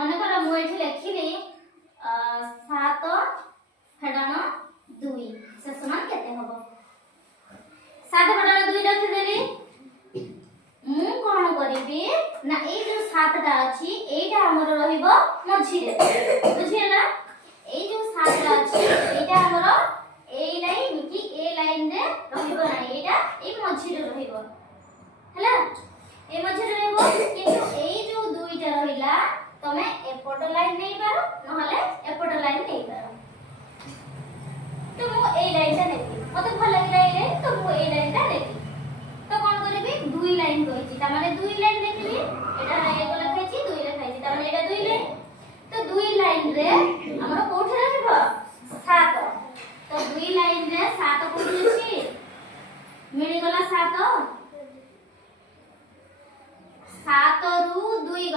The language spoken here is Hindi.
मन कर मु एठी लिखिली 7 फेडन 2 से समान केते हबो 7 फेडन 2 रखि देली मु कोन करिबी ना ए जो 7 टा अछि एटा हमर रहिबो मझी रे बुझियला ए जो 7 टा अछि एटा हमर ए लाइन की ए लाइन रे रहिबो ना एटा ए मझी रे रहिबो हला ए मझी रे रहिबो किंतु ए जो 2 टा रहिला तमे एपट लाइन नहीं पारो नहले एपट लाइन नहीं पारो तो मु ए लाइन टा नेबी मते भल लागला ए लाइन तो मु ए लाइन टा नेबी तो कोन करबी 2 लाइन होइची त माने 2 लाइन देखली एटा एक लिखाइची 2 लिखाइची त माने एटा 2 लाइन तो 2 लाइन रे हमर कोठे रहबो 7 तो 2 लाइन रे 7 कोठे अछि मिली गला 7 7 रु 2